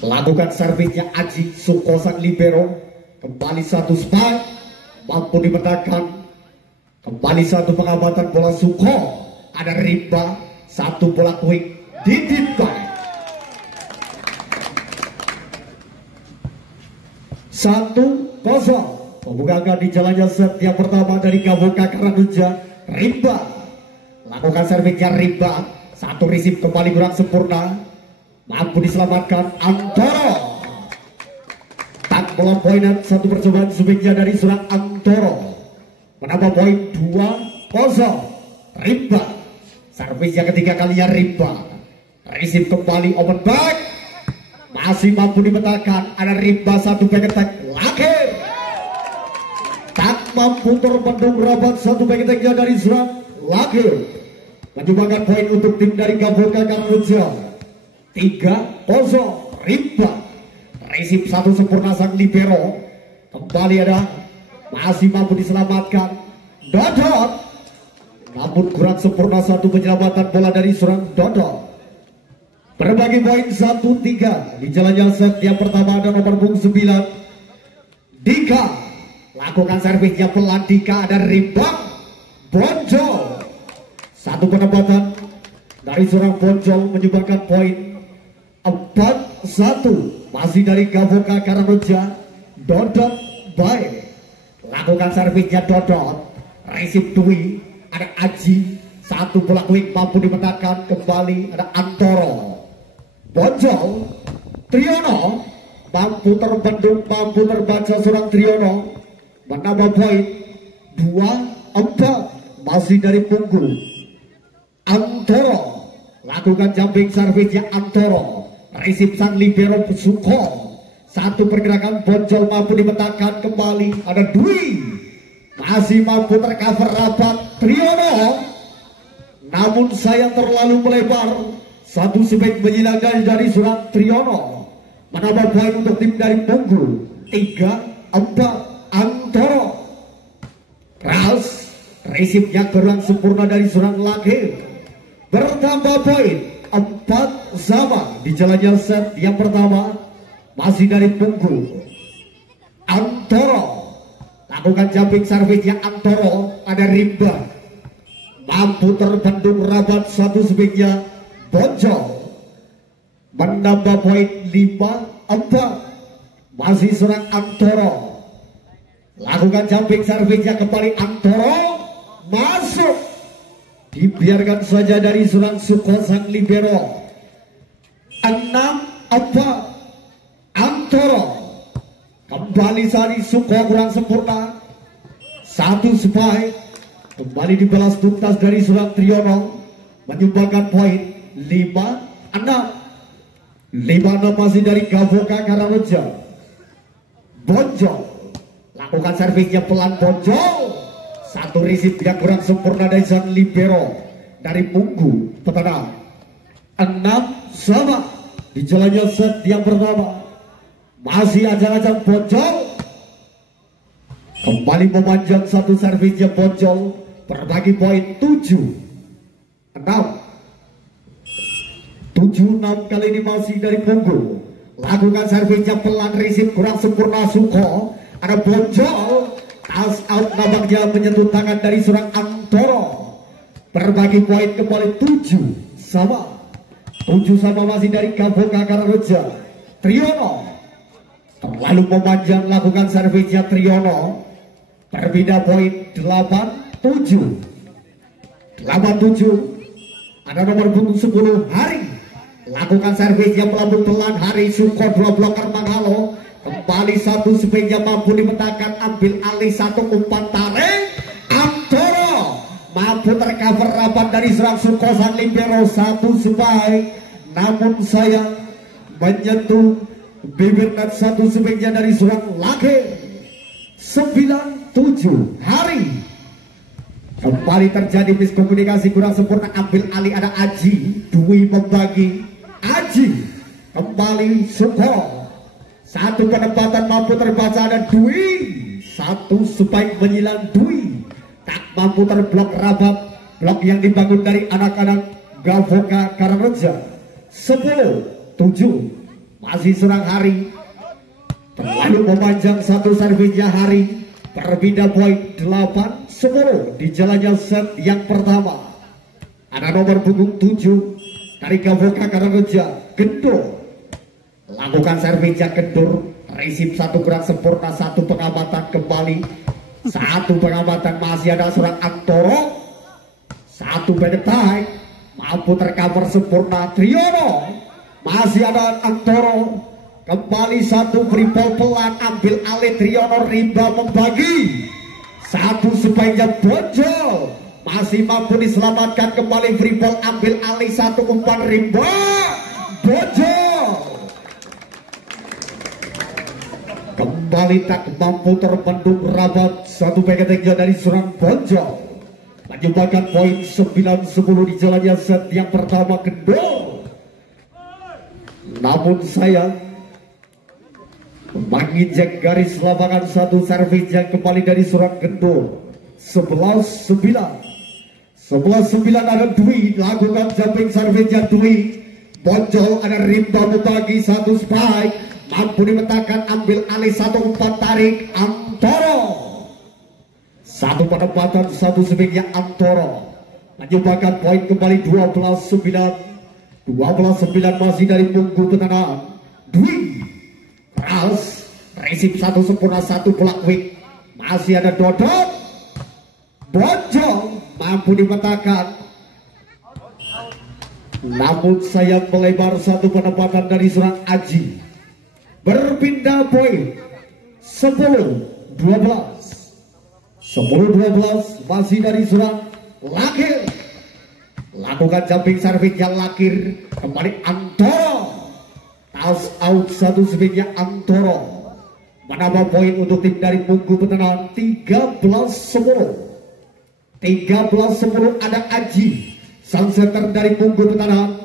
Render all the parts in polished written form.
Lakukan servisnya Aji Suko sang libero. Kembali satu spike, mampu dipetakan. Kembali satu pengamatan bola Suko. Ada Rimba, satu bola quick dititipkan. 1-0. Membukakan di jalannya set yang pertama dari Gavoka Karanunja. Rimba lakukan servisnya Rimba, satu risip kembali kurang sempurna, mampu diselamatkan Antoro. Tak bola poin, satu percobaan sebelumnya dari seorang Antoro menambah poin 2-0. Rimba servisnya ketiga kalinya Rimba, risip kembali open back, masih mampu dipetakan. Ada Rimba, satu back attack lagi, tak mampu terbendung rapat, satu back attacknya dari serang lagi, menyumbangkan poin untuk tim dari Gavoka Karanunja. 3-0. Rimba resip satu sempurna sang libero, kembali ada masih mampu diselamatkan Dodot, namun kurang sempurna satu penyelamatan bola dari serang Dodot. Berbagi poin 1-3 di jalannya set yang pertama. Ada nomor punggung 9 Dika, lakukan servisnya pelan Dika. Ada Rimba, Bonjol, satu penempatan dari seorang Bonjol menyumbangkan poin 4-1. Masih dari Gavoka Karanunja. Dodot baik, lakukan servisnya Dodot, resip Dwi. Ada Aji, satu bola quick mampu dipetakan. Kembali ada Antoro, Bonjol, Triono mampu terbendung, mampu terbaca seorang Triono, menambah poin 2-4. Masih dari punggung Antoro, lakukan jumping servisnya Antoro, resip sang libero Suko, satu pergerakan Bonjol mampu dipetakan. Kembali ada Dwi, masih mampu tercover rapat Triono, namun sayang terlalu melebar. Satu sebek menyilang dari surat Triono, menambah poin untuk tim dari punggung 3-4. Antoro Ras, resipnya kurang sempurna dari surat lagi, bertambah poin 4 sama di jalannya set yang pertama. Masih dari punggung Antoro, lakukan jumping servisnya Antoro. Ada Rimba, mampu terbendung rapat, satu sebeknya Bonjol, menambah poin 5-4. Masih serang Antoro, lakukan jumping servisnya kembali Antoro, masuk, dibiarkan saja dari serang Suko sang libero. 6-4. Antoro kembali sari Suko kurang sempurna, satu spike kembali dibalas tuntas dari serang Triono, menyumbangkan poin 5-6. 5-6 masih dari Gavoka Karanunja. Bonjol, lakukan servisnya pelan Bonjol, satu risip yang kurang sempurna dari sang libero dari punggung petana. 6 sama di jalannya set yang pertama. Masih ajang-ajang Bonjol, kembali memanjang satu servisnya Bonjol, berbagi poin 7-6. 7-6 kali ini masih dari punggung. Lakukan servisnya pelan, risip kurang sempurna Suko. Ada Bonjol, tas out nampaknya menyentuh tangan dari seorang Antoro. Berbagi poin kembali 7 sama. 7 sama masih dari Gavoka Karanunja. Triono terlalu memanjang, lakukan servisnya Triono. Berbeda poin 8-7. 8-7. Ada nomor punggung 10 Hari, lakukan servisnya melambung pelan Hari. Suko dua bloker Manghalo, kembali satu sepeda mampu dipetakan. Ambil alih satu umpan tarik Antoro, mampu tercover rapat dari serang Suko sang libero, satu spike, namun sayang menyentuh bibir net satu sepeda dari serang lagi. 9-7 Hari, kembali terjadi miskomunikasi kurang sempurna. Ambil alih ada Aji, Dwi membagi. Aji kembali Suko, satu penempatan mampu terbaca. Ada Dwi, satu spike menyilang Dwi, tak mampu terblok rapat. Blok yang dibangun dari anak-anak Gavoka Karanunja. 10-7. masih serang Hari, terlalu memanjang satu servisnya Hari. Berbeda poin 8-10 di jalannya set yang pertama. Ada nomor punggung 7 dari Gavoka Karangreja, Gendor. Lakukan servisnya Gendor, resip satu gerak sempurna, satu pengamatan kembali, satu pengamatan masih ada seorang Antoro, satu pendek mampu tercover sempurna Triyono, masih ada Antoro. Kembali satu free-ball pelan, ambil alih Triyono, rimba membagi satu sebaiknya Bonjol, masih mampu diselamatkan. Kembali free-ball, ambil alih satu umpan rimba Bonjol, kembali tak mampu terbendung rabat satu peketeknya dari serang Bonjol, menyumbangkan poin 9-10 di jalannya set yang pertama Gendor. Namun sayang, menginjak garis lapangan satu servis yang kembali dari seorang Gendor. 11-9 ada Dwi, lakukan jumping servisnya Dwi. Bonjol, ada rimba membagi satu spike, mampu dimetakan, ambil alih satu umpan tarik Antoro, satu penempatan satu swingnya Antoro, menyumbangkan poin kembali 12-9 masih dari punggung pertahanan Dwi. Ras, resip satu sempurna, satu belak wing, masih ada Dodot. Bonjol mampu dimetakan, namun sayang melebar satu penempatan dari serang Aji. Berpindah poin 10-12 masih dari serang Lakir. Lakukan jumping service yang Lakir, kembali Antoro. Toss out satu swingnya Antoro, menambah poin untuk tim dari punggung pertahanan. 13-10 ada Aji, sang setter dari punggung pertahanan.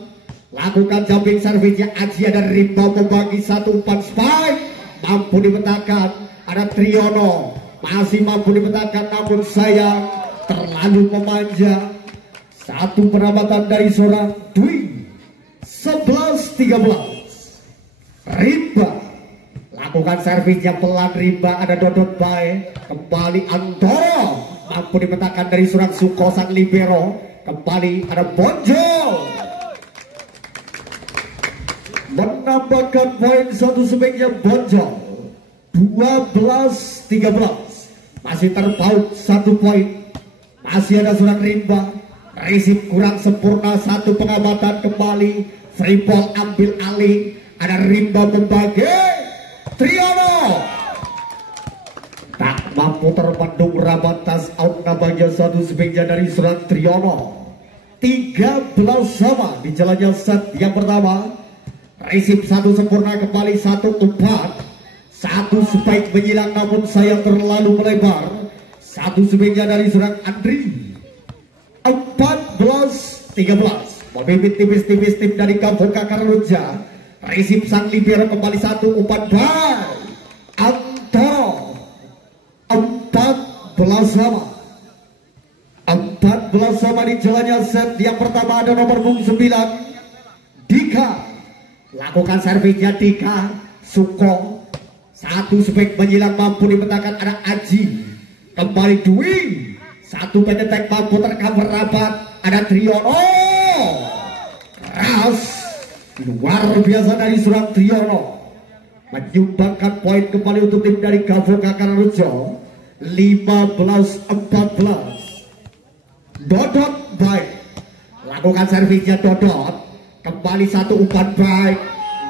Lakukan jumping service-nya Aji, ada rimba membagi satu umpan spike, mampu dipetakan. Ada Triyono, masih mampu dipetakan, namun sayang terlalu memanjang. Satu penamatan dari seorang Dwi. 11-13 Rimba, lakukan servisnya pelan Rimba, ada Dodot baik, kembali Antoro, mampu dipetakan dari seorang Suko sang libero. Kembali ada Bonjol, menambahkan poin satu sebaiknya Bonjol. 12-13 masih terpaut satu poin, masih ada seorang Rimba, resip kurang sempurna, satu pengamatan. Kembali free ball, ambil alih, ada rimba membagi. Triyono tak mampu terbendung rabat, tas out namanya satu sebaiknya dari serang Triyono. 13 sama di jalannya set yang pertama. Resip satu sempurna, kembali satu umpan, satu spike menyilang, namun sayang terlalu melebar. Satu sebaiknya dari serang Andri. 14-13 memimpin tipis-tipis tim dari Gavoka Karangreja. Resip sang libero, kembali satu umpan by Antoro. 14 sama di jalannya set yang pertama. Ada nomor punggung 9 Dika, lakukan servisnya Dika. Suko, satu spek menyilang, mampu dipetakan. Ada Aji, kembali Dwi, satu pendetek mampu tercover rapat. Ada Triyono, keras luar biasa dari seorang Triyono, menyumbangkan poin kembali untuk tim dari Gavoka Karangreja. 15-14 Dodot baik, lakukan servisnya Dodot, kembali satu umpan baik,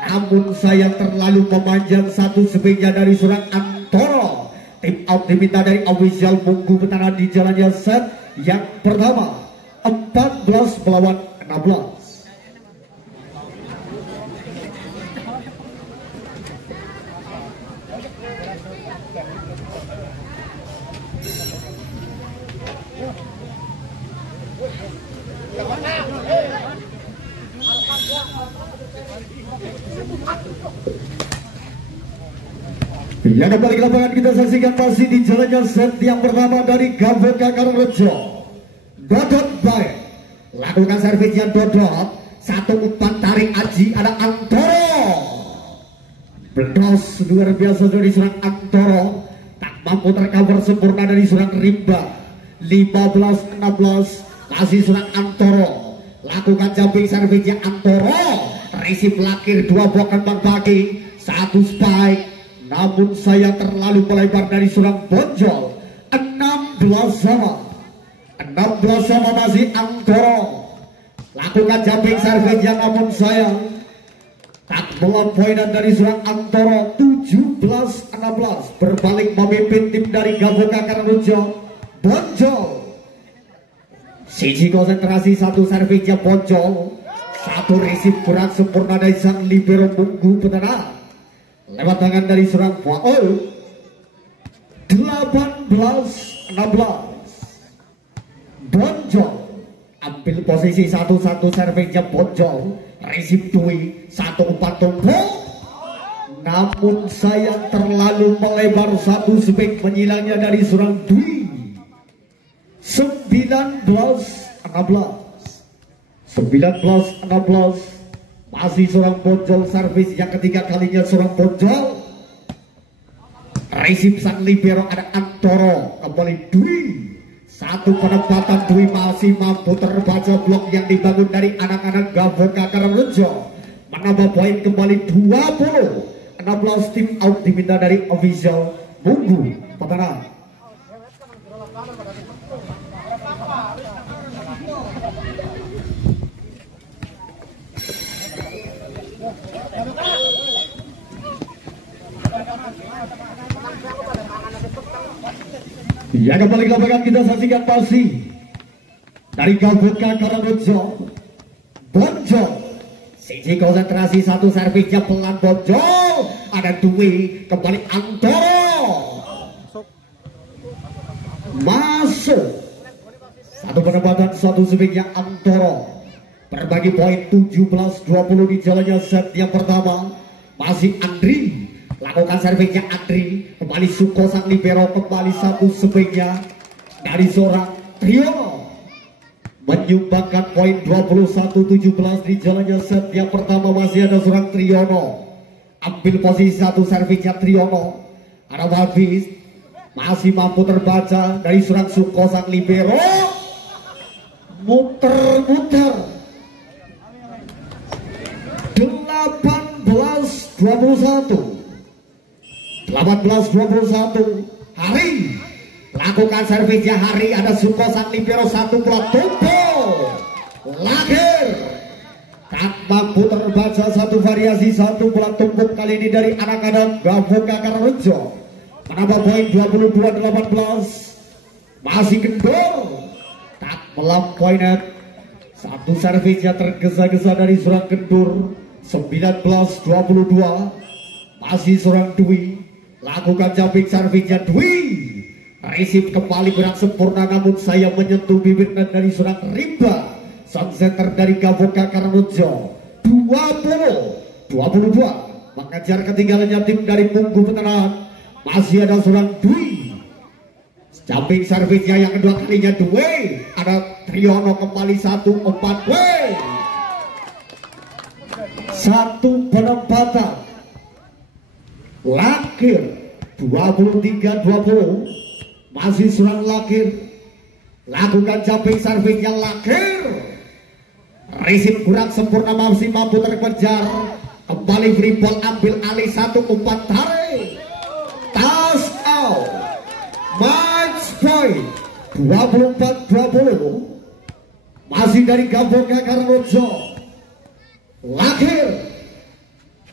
namun sayang terlalu memanjang. Satu sebaiknya dari seorang Antoro. Tim out diminta dari official punggung pertahanan di jalannya set yang pertama. 14 melawan 16. Yang kembali ke lapangan kita saksikan masih di jalannya set yang pertama dari Gavoka Karangreja. Dodot baik, lakukan servisnya Dodot, satu umpan tarik Aji, ada Antoro, Blendos luar biasa dari serang Antoro, tak mampu tercover sempurna dari serang Rimba. 15-16 masih serang Antoro, lakukan jumping service-nya Antoro, receive Lakir, dua buah kembang pagi, satu spike, namun saya terlalu melebar dari serang Bonjol. 16 sama masih Antoro, lakukan jumping service-nya namun saya tak poinan dari serang Antoro. 17-16 berbalik memimpin tim dari Gavoka Karangrejo. Bonjol siji konsentrasi, satu servisnya Bonjol, satu receive kurang sempurna dari sang libero Munggu Petana lewat tangan dari serang Faul. 18-16 Bonjol ambil posisi satu-satu servisnya Bonjol, receive Dwi, satu umpan tumpuk, namun sayang terlalu melebar, satu spek menyilangnya dari serang Dwi. 19-16 masih seorang Bonjol, servis yang ketiga kalinya seorang Bonjol, receive sang libero ada Antoro, kembali Dwi, satu penempatan Dwi masih mampu terbaca blok yang dibangun dari anak-anak Gavoka Karangrejo, menambah poin kembali 20-16. Tim out diminta dari official Munggu Petana. Ya, kembali ke belakang kita saksikan masih dari Gavoka Karangrejo. Bonjol siji konsentrasi, satu servisnya pelan Bonjol, ada Dwi, kembali Antoro masuk, satu penempatan, satu swingnya Antoro, berbagi poin 17-20 di jalannya set yang pertama. Masih Andri, lakukan servisnya Andri, kembali Suko sang libero, kembali satu swingnya dari seorang Triono, menyumbangkan poin 21-17 di jalannya set yang pertama. Masih ada seorang Triono, ambil posisi satu servisnya Triono, ada habis, masih mampu terbaca dari seorang Suko sang libero, muter-muter. 18-21 Hari, lakukan servisnya Hari, ada Suko sang libero, satu bola tumpul Lakir, tak mampu terbaca, satu variasi, satu bola tumpul kali ini dari anak-anak Gavoka Karangrejo, menambah poin 22-18. Masih kendor, tak melampaui net, satu servisnya tergesa-gesa dari seorang kendur. 19-22 masih seorang Dwi, lakukan jumping servisnya Dwi, receive kembali gerak sempurna, namun saya menyentuh bibir net dari seorang Rimba, sang center dari Gavoka Karangrejo. 20-22 mengejar ketinggalannya tim dari Munggu Petana. Masih ada seorang Dwi, jumping servisnya yang kedua kalinya Dwi, ada Triono, kembali satu umpan Dwi, satu penempatan Lakir. 23-20 masih serang Lakir, lakukan jumping service-nya Lakir, receive kurang sempurna, masih mampu terkejar, kembali free ball, ambil alih, satu umpan tarik, touch out, match point. 24-20 masih dari Gavoka Karangrejo. Lakir,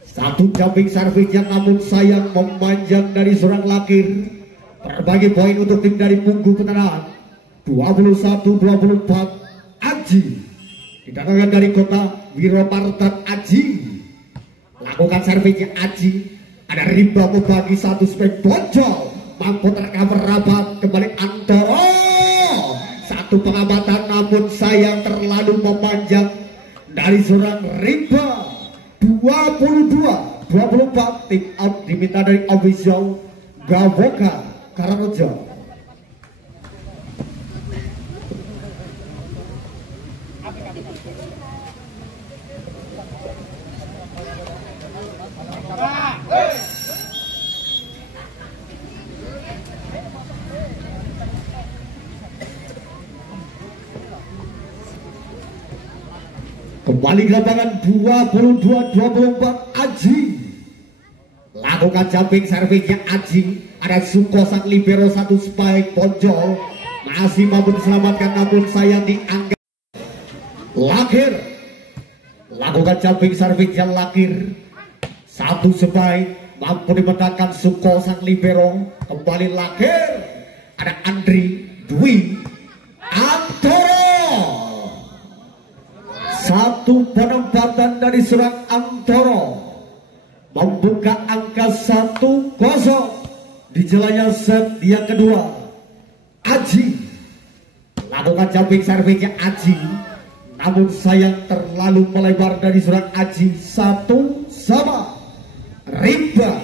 satu jumping service yang namun sayang memanjang dari seorang Lakir, berbagi poin untuk tim dari Munggu Petana. 21-24 Aji, didatangkan dari kota Wiropartan. Aji, lakukan servisnya Aji, ada Rimba membagi satu spek Bonjol, mampu tercover rapat, kembali Antoro, satu pengamatan namun sayang terlalu memanjang dari seorang Rimba. 22-24 tim out diminta dari official Gavoka Karangrejo. Kembali ke lapangan 22-24 Aji. Lakukan jumping servisnya Aji. Ada Suko sang libero, satu spike Ponjol. Masih mampu diselamatkan namun sayang diangkat. Lakir. Lakukan jumping servisnya Lakir. Satu spike mampu dimenangkan Suko sang libero. Kembali Lakir. Ada Andri Dwi Antoro. Satu penempatan dari serang Antoro membuka angka 1-0 di jalannya set yang kedua. Aji lakukan jumping servisnya Aji, namun sayang terlalu melebar dari serang Aji. 1-1. Rimba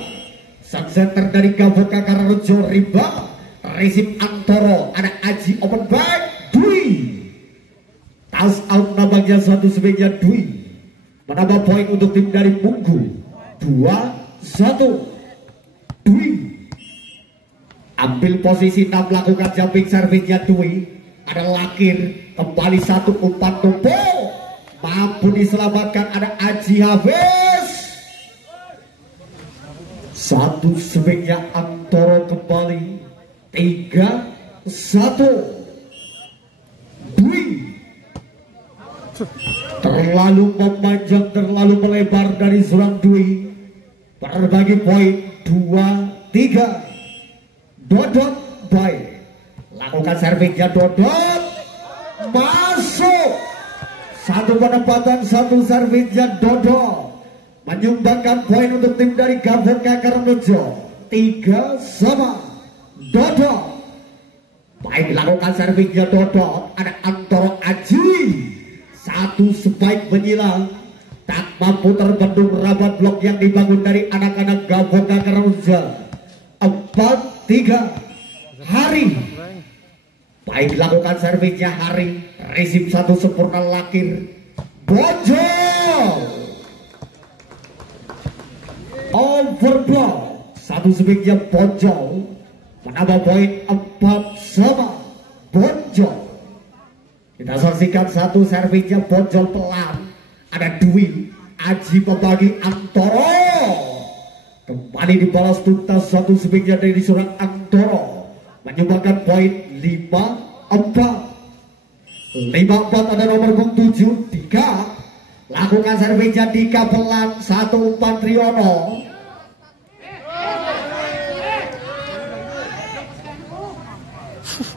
sang center dari Gavoka Kararejo. Rimba resip Antoro, ada Aji open back Dwi. Tas out nabaknya satu sebaiknya Dwi menambah poin untuk tim dari Munggu. 2-1. Dwi ambil posisi 6, lakukan jumping servisnya Dwi. Ada Lakir kembali 1 umpan tempo mampu diselamatkan. Ada Aji Hafiz. Satu sebaiknya Antoro kembali. 3-1. Dwi terlalu memanjang, terlalu melebar dari serang Dwi. Berbagi poin 2-3. Dodot baik. Lakukan servisnya Dodot. Masuk. Satu penempatan, satu servisnya Dodot. Menyumbangkan poin untuk tim dari Gavoka Kararejo. 3-3. Dodot. Baik, dilakukan servisnya Dodot. Ada Antoro Aji. Satu spike menyilang, tak mampu terbendung rabat blok yang dibangun dari anak-anak Gavoka Kararejo. 4-3. Hari. Baik, dilakukan servisnya Hari. Resip satu sempurna Lakir. Bojol. Overblock. Satu spike-nya Bojol. Menambah poin 4-4. Bojol. Kita saksikan satu servisnya Bojol pelan. Ada Dwi. Aji membagi Antoro. Kembali dibalas tuntas satu spike dari seorang Antoro. Menyumbangkan poin 5-4. 5-4 ada nomor 7 Dika. Lakukan servisnya Dika pelan. 1 umpan Triono.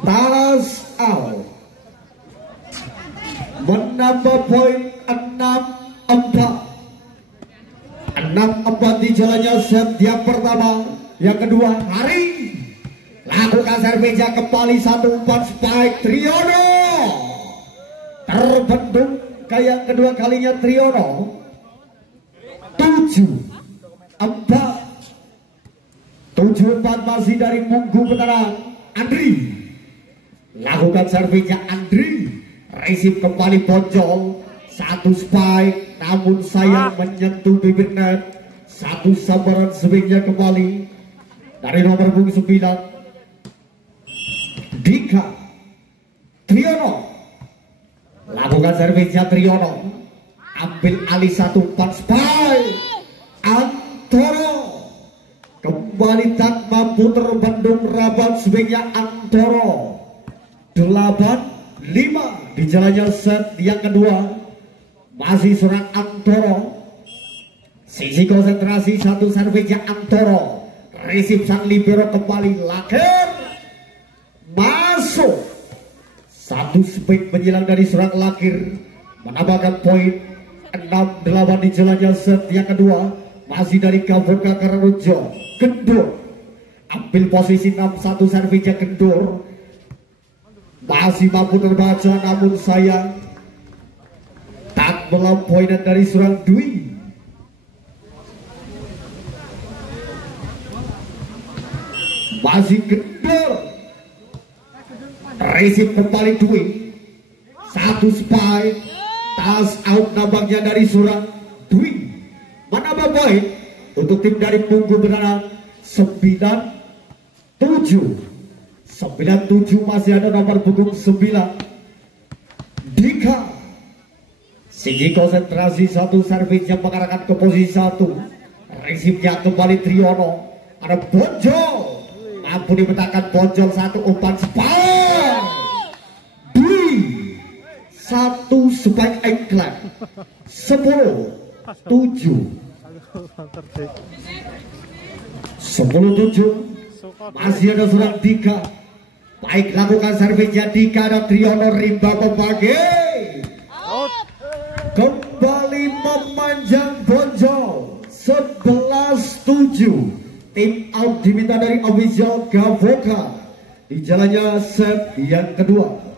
Tas out. Menambah poin 6-4. 6-4 di jalannya set yang pertama. Yang kedua Hari. Lakukan servisnya kembali 1 umpan spike Triono. Terbendung kayak kedua kalinya Triono. 7-4. 7-4 masih dari Munggu Veteran. Andri. Lakukan servisnya Andri. Resip kembali Bojol. 1 spike namun sayang menyentuh bibir net. 1 sambaran swingnya kembali dari nomor 9 Dika. Triono. Lakukan servisnya Triono. Ambil alih 1 umpan spike. Antoro. Kembali tak mampu terbendung rabat swingnya Antoro. 8-5 di jalannya set yang kedua. Masih serang Antoro. Sisi konsentrasi, 1 servisnya Antoro. Resip sang libero kembali Lakir. Masuk. 1 spike menyilang dari serang Lakir. Menambahkan poin 6-8 di jalannya set yang kedua. Masih dari Gavoka Kararejo. Gendur. Ambil posisi 6-1 servisnya Gendur. Masih mampu terbaca namun sayang tak melampaui dari serang Dwi. Masih Gendur. Resip kembali Dwi. 1 spike. Tas out nampaknya dari serang Dwi. Menambah poin untuk tim dari Munggu Veteran. 9-7. 9-7 masih ada nomor punggung 9 Dika. Sigi konsentrasi, satu servis yang mengarahkan ke posisi satu. Resipnya kembali Triono. Ada Bonjol, mampu dipetakan Bonjol, satu umpan spike. Dwi satu spike engklan. 10-7. 10-7. Masih ada seorang Dika. Baik, lakukan servisnya Dika dan Triono. Rimba membagi. Kembali memanjang Bonjol. 11-7. Tim out diminta dari official Gavoka. Di jalannya set yang kedua.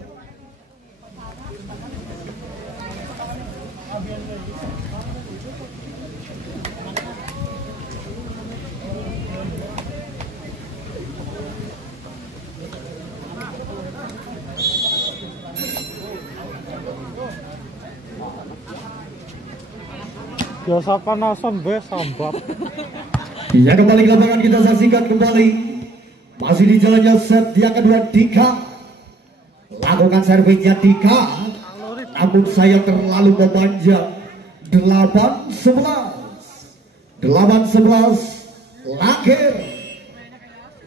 Biasa panasan be sambap. Ya, kembali ke lapangan kita saksikan kembali. Masih di jalannya set yang kedua. Dika lakukan servisnya Dika, namun saya terlalu memanjang. 8-11 Lakir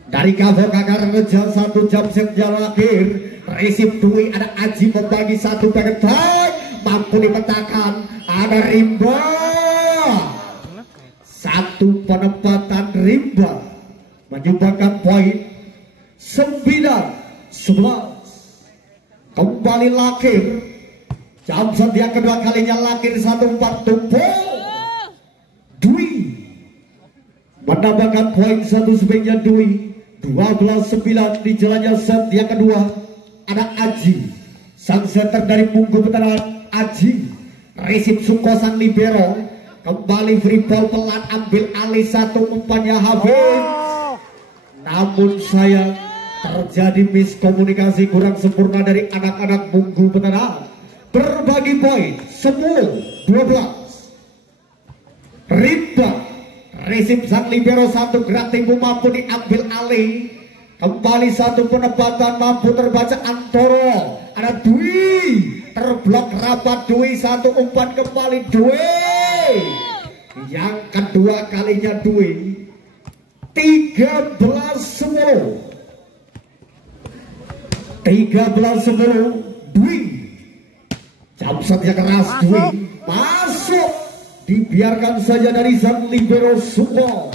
dari Gavoka Karangreja. 1 jam set Lakir. Resip Dwi, ada Aji membagi satu paket back, mampu dipetakan. Ada Rimba, satu penempatan Rimba menyumbangkan poin. 9-11. Kembali Lakir. Jam set yang kedua kalinya Lakir 1-4 tumpul. Dwi menambahkan poin satu sebaiknya Dwi. 12-9 di jalannya set yang kedua. Ada Aji, sang center dari Munggu Veteran. Aji resip Suko sang libero. Kembali free ball pelan, ambil alih, satu umpannya habis. Namun sayang, terjadi miskomunikasi kurang sempurna dari anak-anak Munggu Veteran. Berbagi poin 10-12. Rimba resip sang libero, satu gerak timbu mampu diambil alih. Kembali satu penempatan mampu terbaca Antoro. Ada Dwi, terblok rapat Dwi, satu umpan kembali Dwi. Yang kedua kalinya Dwi. 13-10. 13-10 Dwi. Jam yang keras Dwi masuk, dibiarkan saja dari sang libero Suko.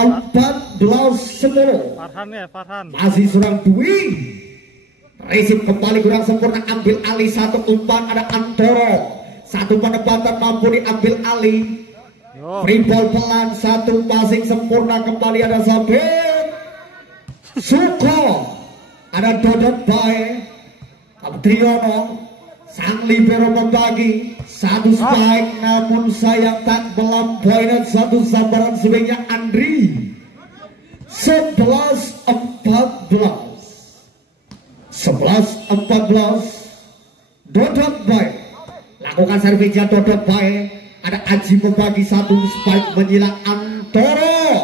14-10. Farhan. Masih seorang Dwi. Resip kembali kurang sempurna, ambil alih, satu umpan. Ada Antoro, satu penempatan mampu diambil alih. Free ball pelan, satu passing sempurna. Kembali ada Sabit Suko. Ada Dodot Bae. Triono, sang libero membagi satu spike, namun sayang tak melampaui, dan satu sambaran sebaiknya Andri. 11-14. Dodot Bae lakukan servisnya Dodot Bae. Ada Aji membagi satu spike, menyilang Antoro.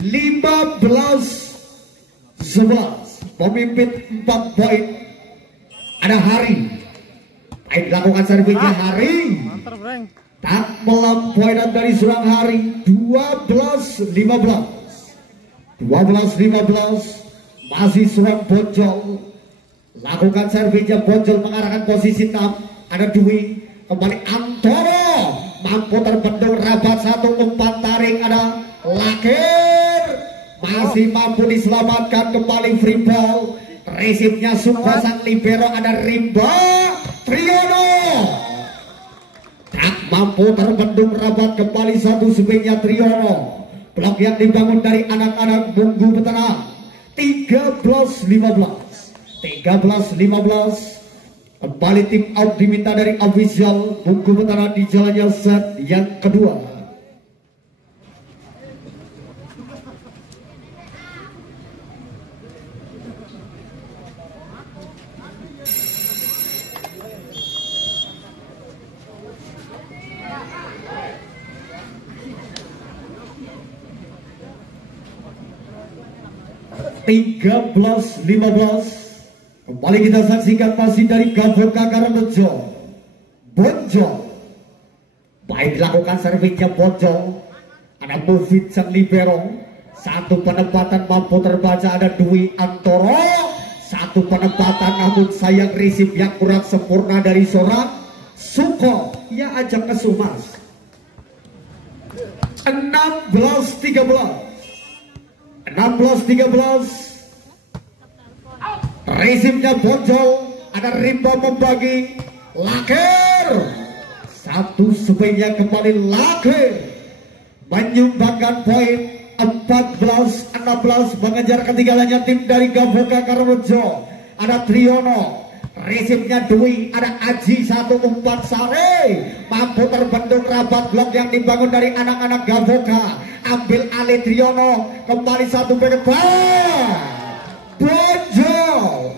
15-11 memimpin 4 poin. Ada Hari. Baik, lakukan servisnya Hari. Tak melampaui, dan dari seorang Hari. 12-15. Masih seorang Bonjol. Lakukan servisnya Bonjol mengarahkan posisi 6. Ada Dwi. Kembali Antoro, mampu terbendung rapat, satu umpan tarik. Ada Lakir, masih mampu diselamatkan. Kembali free ball. Resipnya Suko sang libero. Ada Rimba. Triono tak mampu terbendung rapat. Kembali satu sebaiknya Triono. Blok yang dibangun dari anak-anak Munggu Veteran. 13-15. Kembali tim out diminta dari official Munggu Veteran di jalannya set yang kedua. Tiga belas 15. Kembali kita saksikan masih dari Gavoka Karangrejo. Bonjol. Baik dilakukan servisnya Bonjol. Ada Movit sang libero. Satu penempatan mampu terbaca, ada Dwi Antoro. Satu penempatan namun sayang risip yang kurang sempurna dari seorang Suko. Ya ajak ke Sumas. 16-13. 16-13. Risipnya Bonjol. Ada Rimba membagi. Lakir. Satu sebenarnya kembali Lakir menyumbangkan poin 14-16. Mengejar ketinggalannya tim dari Gavoka Karangrejo. Ada Triyono. Risipnya Dwi. Ada Aji. Satu umpan sare. Mampu terbendung rapat blok yang dibangun dari anak-anak Gavoka. Ambil alih Triyono. Kembali satu ke depan. Bonjol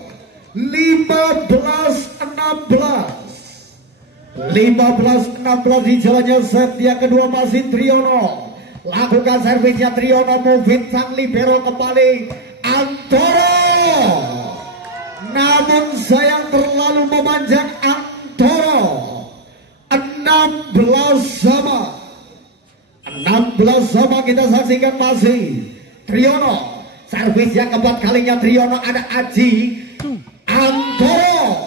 15-16 di jalannya set yang kedua masih Triyono. Lakukan servisnya Triyono. Movit sang libero kembali Antoro. Namun sayang terlalu memanjang Antoro. 16 sama kita saksikan masih Triyono. Servis yang keempat kalinya Triyono. Ada Aji Antoro.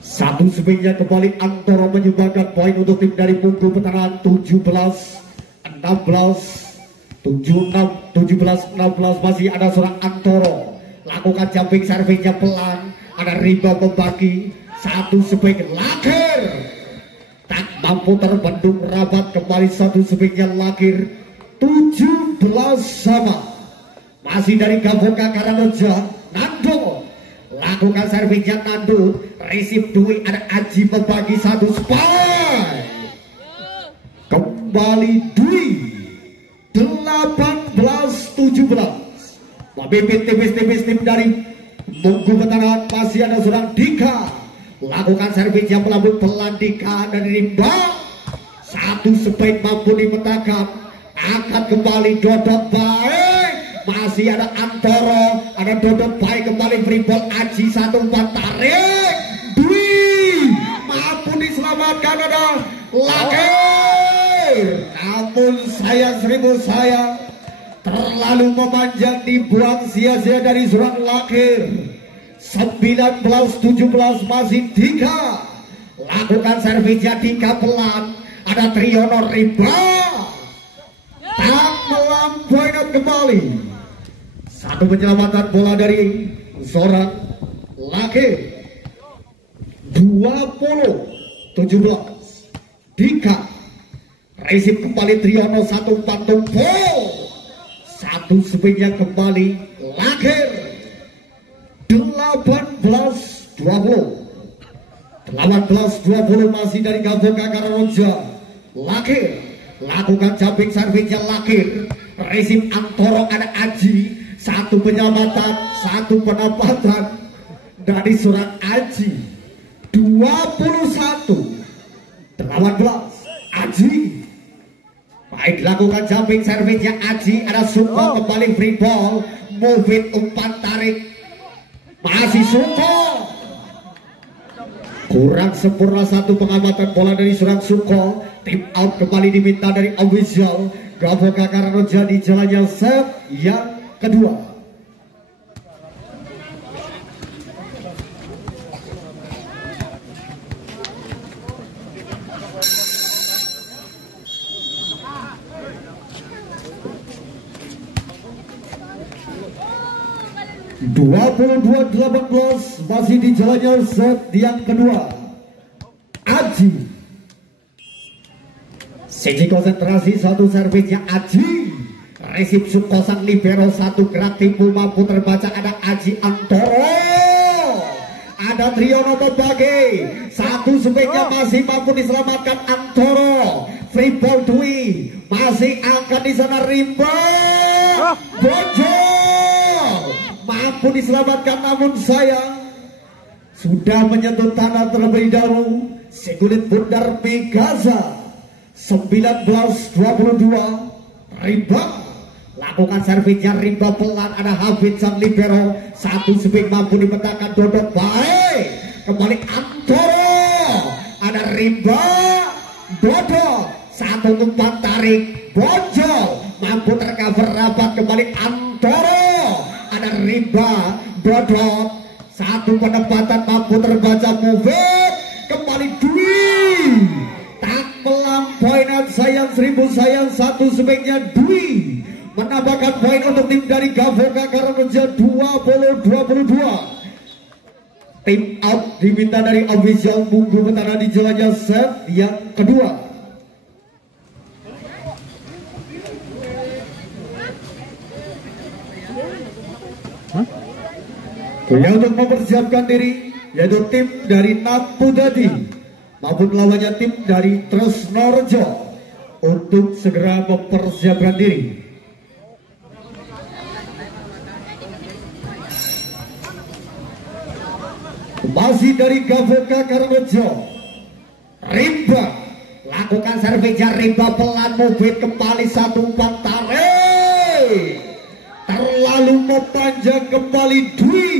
Satu sebenarnya kembali Antoro menyumbangkan poin untuk tim dari Bungku Pertahanan. 17-16 masih ada seorang Antoro. Lakukan jumping servisnya pelan. Ada Rimba membagi. Satu sebaik Lakir. Tak mampu terbendung rapat. Kembali satu sebaiknya Lakir. 17 sama. Masih dari Gavoka Karangrejo. Nando. Lakukan servisnya Nando. Risip Dwi. Ada Aji membagi. Satu spike. Kembali Dwi. 18-17. Memimpin tipis-tipis tim dari Bungku Pertahanan. Masih ada seorang Dika. Lakukan servisnya melambung pelan Dika dari Rimba. Satu spike mampu dimetakan. Angkat kembali dodot baik. Masih ada Antoro. Ada dodot baik kembali free ball Aji. Satu umpan tarik. Dwi mampu diselamatkan. Ada Lakir. Namun sayang seribu sayang. Terlalu memanjang, dibuang sia-sia dari seorang Lakir. 19-17 masih Dika. Lakukan servisnya Dika pelan. Ada Triyono Rimba. Tak melampaui kembali. Satu penyelamatan bola dari seorang Lakir. 20-17 Dika. Resip kembali Triyono. Satu umpan tumpul. Satu sebenarnya kembali Lakir. 18-20 masih dari Gavoka Karangrejo. Lakir. Lakukan jumping servisnya Lakir. Resip Antoro. Ada Aji. Satu penyelamatan. Satu penempatan dari seorang Aji. 21-18 Aji. Baik dilakukan jumping servisnya Aji. Ada Suko kembali free ball. Movit umpan tarik. Masih Suko. Kurang sempurna satu pengamatan bola dari seorang Suko. Tim out kembali diminta dari official Gavoka Karangrejo di jalannya set yang kedua. Masih di jalannya set yang kedua. Aji. Siji konsentrasi. Satu servisnya Aji. Resip Suko sang libero. Satu gerak timpul mampu terbaca. Ada Aji Antoro. Ada Triyono membagi. Satu sebaiknya masih mampu diselamatkan Antoro. Free ball Dwi. Masih angkat di sana Rimba. Bonjol mampu diselamatkan, namun sayang sudah menyentuh tanah terlebih dahulu. Segulit bundar Pegaza. 19-22 Rimba. Lakukan servisnya Rimba pelan. Ada Hafid sang libero. Satu sebing mampu dipetakan dodot baik. Kembali Antoro. ada Rimba, Dodo, satu umpan tarik, Bonjol, mampu tercover rapat kembali Antoro, ada Rimba, Dodo, satu penempatan mampu terbaca move, kembali Dwi, tak melampaui sayang 1000 sayang satu sebaiknya Dwi menambahkan poin untuk tim dari Gavoka Karangreja 20-22. Tim out diminta dari official Munggu Petana di jelajah set yang kedua. Yang untuk mempersiapkan diri yaitu tim dari Napudadi maupun lawannya tim dari Tresnorejo untuk segera mempersiapkan diri. Masih dari Gavoka Karangrejo, Rimba lakukan servisnya, Rimba pelan mubit kembali satu umpan tarik, terlalu memanjang kembali Dwi,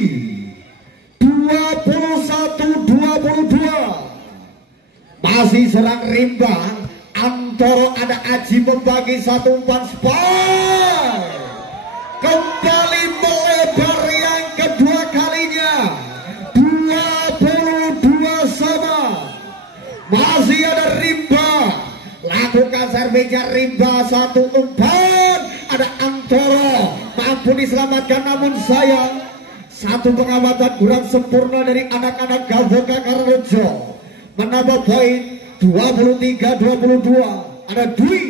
21-22. Masih serang Rimba, Antoro, ada Aji membagi satu umpan spy, kembali melebar yang kedua kalinya, 22 sama. Masih ada Rimba, lakukan servisnya, Rimba satu umpan, ada Antoro mampu diselamatkan, namun sayang satu pengamatan kurang sempurna dari anak-anak Gavoka Karangrejo, menambah poin 23-22. ada Dwi.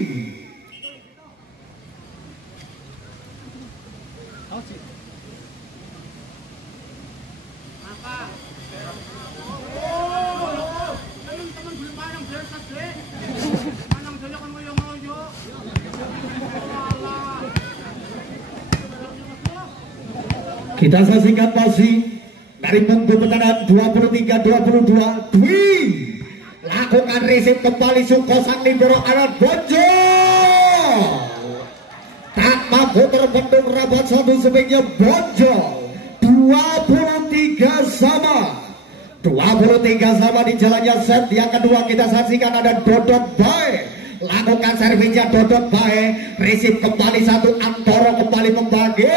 Kita saksikan masih dari Munggu Petana 23-22. Dwi lakukan resip kembali, Suko sang libero alat Bonjol tak mampu terbendung rapat satu sebaiknya Bonjol. 23 sama 23 sama di jalannya set yang kedua. Kita saksikan ada Dodot Bae, lakukan servisnya Dodot Bae, resip kembali satu, Antoro kembali membagi,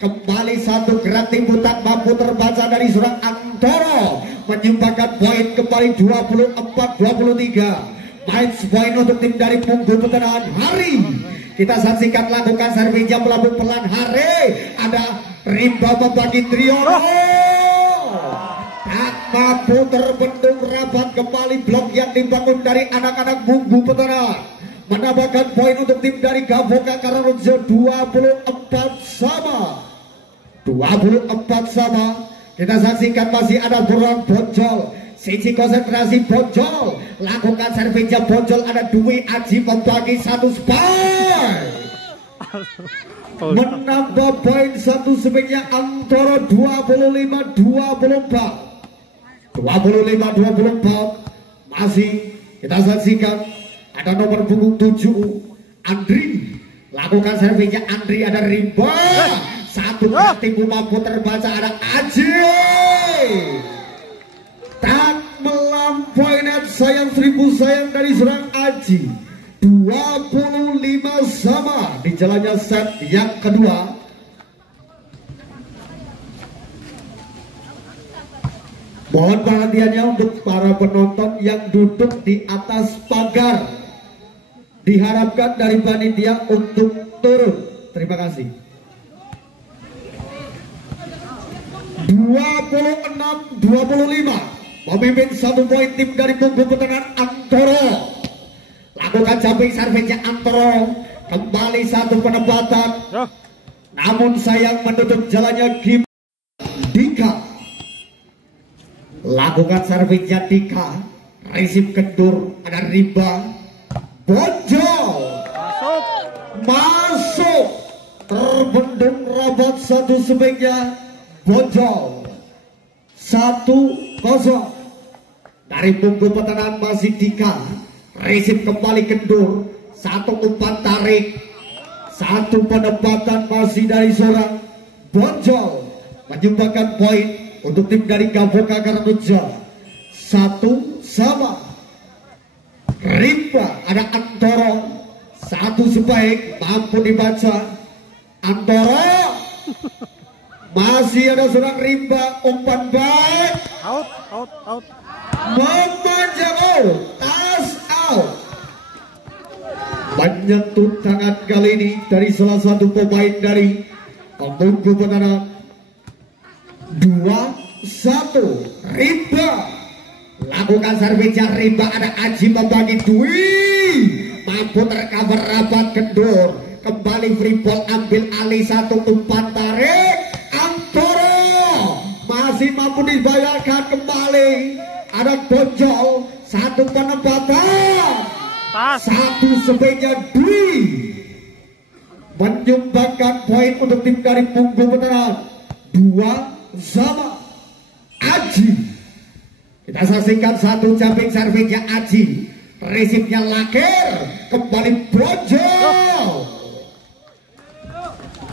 kembali satu gerak timbutan mampu terbaca dari seorang Antoro, menyumbangkan poin kembali 24-23. Match point untuk tim dari Munggu Petana Hari. Kita saksikan lakukan servisnya melambung pelan Hari, ada Rimba membagi Triono, tak mampu terbendung rapat kembali blok yang dibangun dari anak-anak Munggu Petana, menambahkan poin untuk tim dari Gavoka Karangrejo 24 sama. 24 sama. Kita saksikan masih ada Burang Bonjol, sisi konsentrasi Bonjol, lakukan servisnya Bonjol, ada Dwi Aji membagi satu spy, menambah poin satu sebaiknya Antoro 25-24. 25-24. Masih kita saksikan ada nomor punggung 7 Andri, lakukan servisnya Andri, ada Rimba, satu timbul mampu terbaca, ada Aji tak melampaui net, sayang 1000 sayang dari serang Aji. 25 sama di jalannya set yang kedua. Mohon perhatiannya untuk para penonton yang duduk di atas pagar, diharapkan dari panitia untuk turun. Terima kasih. 26-25, memimpin satu poin tim dari Munggu Petana Antoro, lakukan jumping servisnya Antoro, kembali satu penempatan, namun sayang menutup jalannya Kim Dika, lakukan servisnya Dika, resip kendur, ada Rimba, Bonjol masuk, terbendung rapat satu sebaiknya Bonjol 1-0 dari Munggu Petana. Masih Dika, resip kembali kendur, satu umpan tarik, satu penempatan masih dari seorang Bonjol, menyumbangkan poin untuk tim dari Gavoka Karangrejo satu sama. Rimba ada Antoro, satu sebaik mampu dibaca. Antoro masih ada seorang Rimba, umpan baik, out. memanjang out, tas out. Menyentuh tangan kali ini dari salah satu pemain dari pemunggu pertahanan. 2-1 Rimba. Lakukan servisnya Rimba, ada Aji membagi Dwi, mampu tercover rapat kendor. Kembali free ball, ambil alih satu umpan tarik. Antoro masih mampu dibayarkan kembali. Ada Bonjol, satu penempatan, satu sebaiknya Dwi menyumbangkan poin untuk tim dari punggung pertahanan. 2-2. Aji, kita saksikan satu jumping servisnya Aji, resipnya Lakir, kembali Bonjol.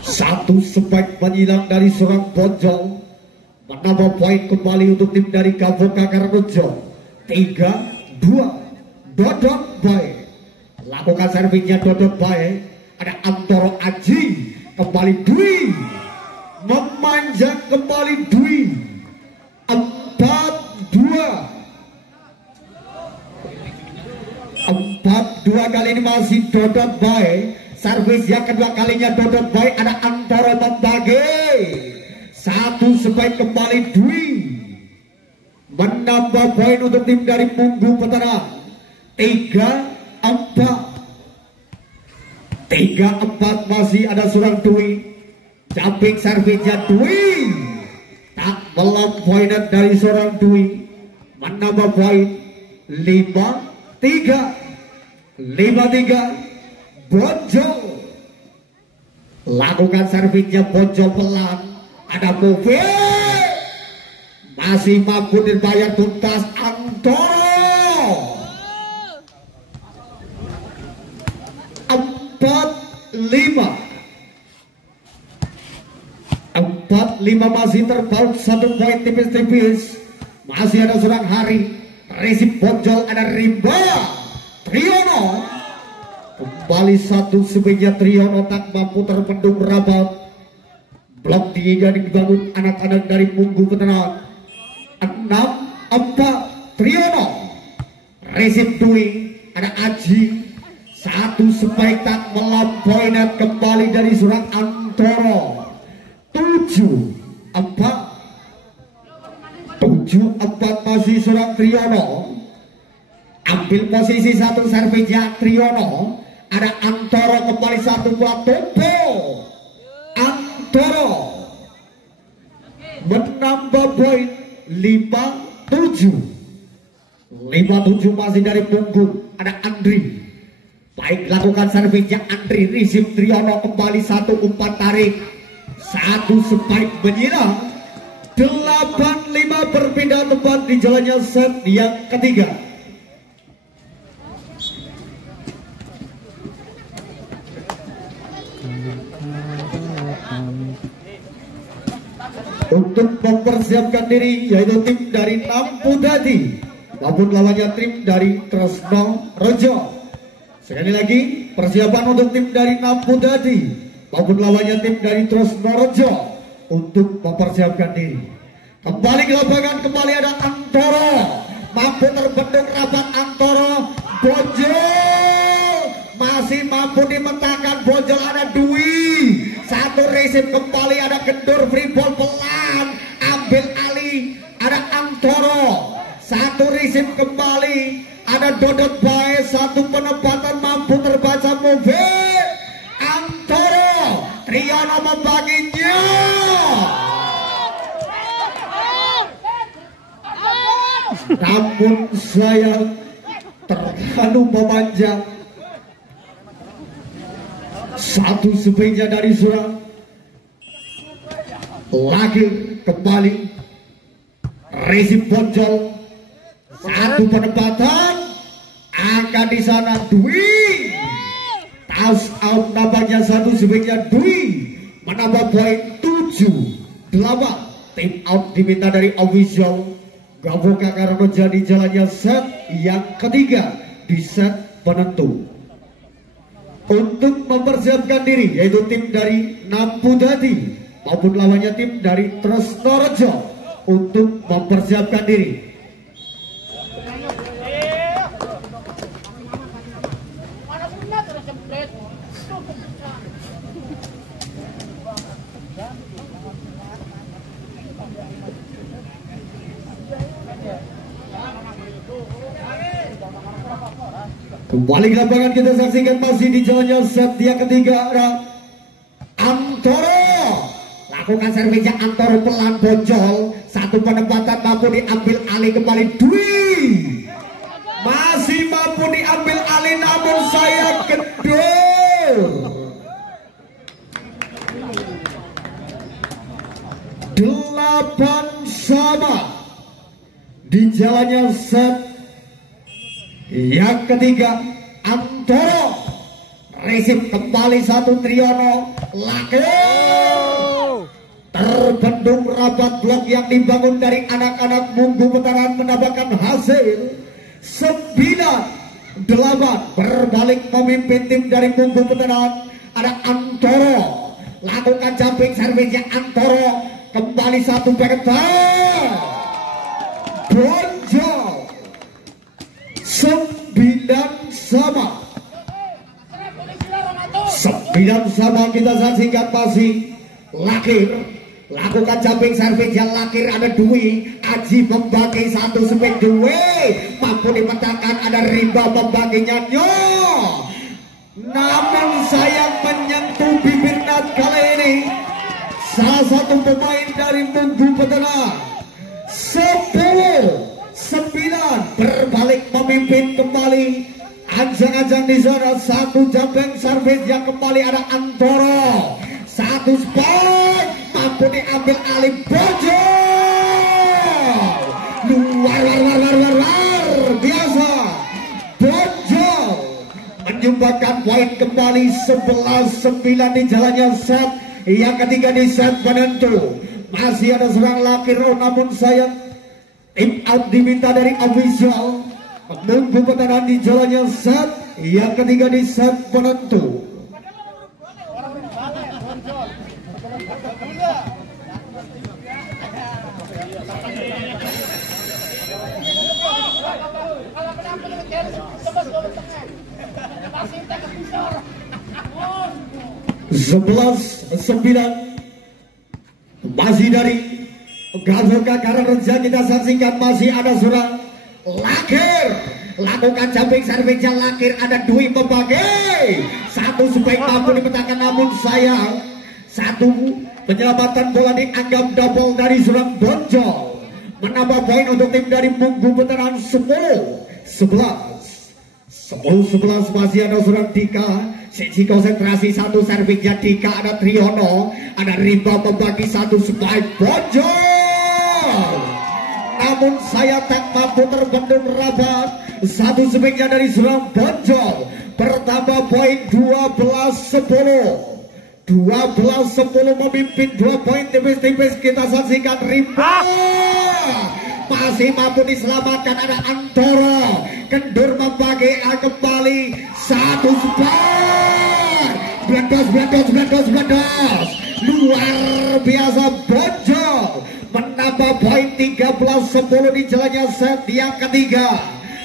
Satu sebaik menyilang dari seorang Bonjol, menambah poin kembali untuk tim dari Kavoka Karnojo. 3-2. Dodot baik, lakukan servisnya Dodot baik, ada Antoro Aji, kembali Dwi, memanjang kembali Dwi. 4-2 kali ini masih Dodot baik. Servis yang kedua kalinya Dodot baik, ada Antoro membagi. Satu sebaik kembali Dwi, menambah poin untuk tim dari punggung pertahanan. 3-4 masih ada seorang Dwi. Jumping servisnya Dwi, tak melampauinan dari seorang Dwi, menambah poin. 5-3 Bonjol, lakukan servisnya Bonjol pelan, ada Kofi, masih mampu dibayar tuntas Antoro. 4-5 masih terpaut satu poin tipis-tipis. Masih ada seorang Hari, resip Bonjol, ada Rimba. Triono kembali satu sebaiknya Triono tak mampu terpendung rapat. Blok 3 dibangun anak-anak dari punggung pertahanan. 6-4 Triono, resip Dwi, ada Aji, satu sebaik tak melampauinan kembali dari seorang Antoro. 7-4 masih seorang Triono, ambil posisi satu servisnya Triono, ada Antoro, kembali satu buat Topo. Antoro menambah poin. 5-7 masih dari punggung, ada Andri. Baik, lakukan servisnya Andri, risip Triono, kembali satu umpan tarik, satu sebaik menyiram. 8-5 berpindah tempat di jalannya set yang ketiga. Untuk mempersiapkan diri yaitu tim dari Nampudadi maupun lawannya tim dari Tresno Rejo. Sekali lagi, persiapan untuk tim dari Nampudadi maupun lawannya tim dari Tresno Rejo untuk mempersiapkan diri. Kembali ke lapangan, kembali ada Antoro, mampu terbendung rapat Antoro. Bonjol masih mampu dimentahkan. Bonjol, ada Dwi, satu resip kembali, ada Kendur, free ball pelan, ambil alih, ada Antoro, satu resip kembali, ada Dodot bae, satu penempatan mampu terbaca move. Antoro, Triono membaginya. Namun sayang terlalu memanjang. Satu sebaiknya dari Surang lagi kembali resip Bonjol, satu penempatan angka di sana Dwi, toss out nampaknya satu sebaiknya Dwi, menambah poin 7-8. Tim out diminta dari official Gavoka karena menjadi jalannya set yang ketiga di set penentu. Untuk mempersiapkan diri yaitu tim dari Nampudati maupun lawannya tim dari Tresnorejo untuk mempersiapkan diri. Kembali ke lapangan kita saksikan masih di jalannya set yang ketiga ada Antoro. Lakukan servisnya Antoro pelan bocol. Satu penempatan mampu diambil alih kembali Dwi. Masih mampu diambil alih namun saya kendor. 8-sama di jalannya set yang ketiga. Antoro resip kembali satu Triono Lakir terbendung rapat blok yang dibangun dari anak-anak Munggu Petaran mendapatkan hasil 9-8. Berbalik memimpin tim dari Munggu Petaran ada Antoro. Lakukan jumping servisnya Antoro kembali satu bergetar Bonjol 9-sama. 9-sama kita saksikan masih Lakir. Lakukan jumping service yang Lakir ada Dwi. Aji membagi satu spek Dwi. Mampu dipecahkan ada Rimba membaginya Nyo. Namun sayang menyentuh bibir net kali ini salah satu pemain dari Munggu Petaran. 10-9 berbalik memimpin kembali. Anjang-anjang di sana satu jumping service yang kembali ada Antoro. Satu spike mampu diambil alih Bonjol. Luar biasa. Bonjol menyumbangkan poin kembali 11-9 di jalannya set yang ketiga di set penentu. Masih ada seorang Lakir namun sayang tim out diminta dari official. Munggu Petaran di jalannya set yang ketiga di set penentu. Sebelas 9 masih dari Gavoka Karangreja kita saksikan masih ada seorang Lakir. Lakukan jumping service Lakir ada Dwi membagi satu spike mampu dipecahkan namun sayang satu penyelamatan bola dianggap double dari seorang Bonjol. Menambah poin untuk tim dari Munggu Petaran 10-11 masih ada seorang Dika. Sisi konsentrasi satu servisnya Dika ada Triono ada Rimba membagi satu spike Bonjol. Namun saya tak mampu terbendung rapat. Satu spike dari seorang Bonjol. Bertambah poin 12-10 memimpin 2 poin tipis-tipis kita saksikan Rimba. Masih mampu diselamatkan ada Antoro. Kendur membagi kembali satu spike. Bledos. Luar biasa Bonjol menambah poin 13-10 di jalannya set yang ketiga.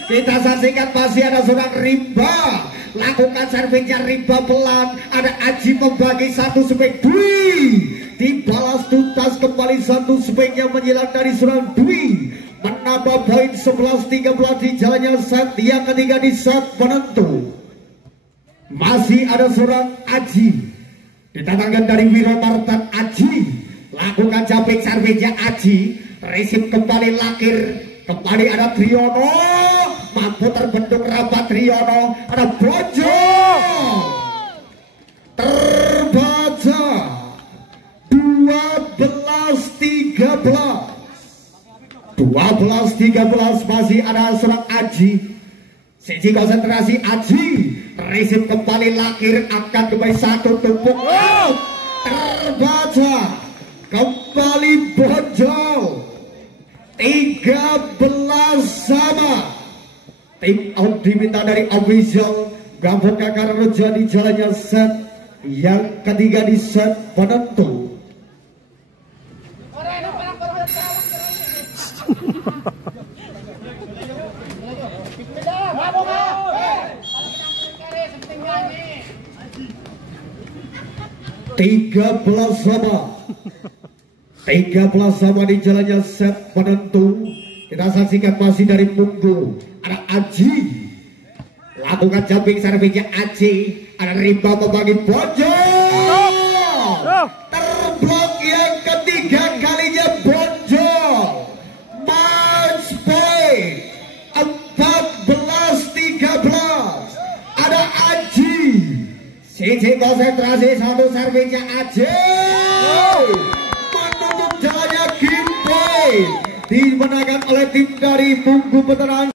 Kita saksikan masih ada seorang Rimba. Lakukan servisnya Rimba pelan. Ada Aji membagi satu spek Dwi. Dibalas tuntas kembali satu speknya menyilang dari seorang Dwi. Menambah poin 11-13 di jalannya set yang ketiga di set penentu. Masih ada seorang Aji. Ditatangkan dari Wiromartan Aji. Lakukan jumping servisnya Aji. Resip kembali Lakir. Kembali ada Triono. Mampu terbendung rapat Triono. Ada Bonjol. Terbaca 12-13 masih ada seorang Aji. Sisi konsentrasi Aji. Resip kembali Lakir. Angkat kembali satu tumpuk. Terbaca kembali Bonjol. 13-13 sama. Tim out diminta dari official Gabung Kakak Reja di jalannya set yang ketiga di set penentu. Tiga belas sama di jalannya set penentu. Kita saksikan masih dari Munggu. Ada Aji, lakukan jumping servisnya Aji. Ada Rimba membagi Bonjol. Terblok yang ketiga kalinya Bonjol. Match point 14-13. Ada Aji. Sisi konsentrasi, satu servisnya Aji. Menutup jalannya game point dimenangkan oleh tim dari Munggu Veteran.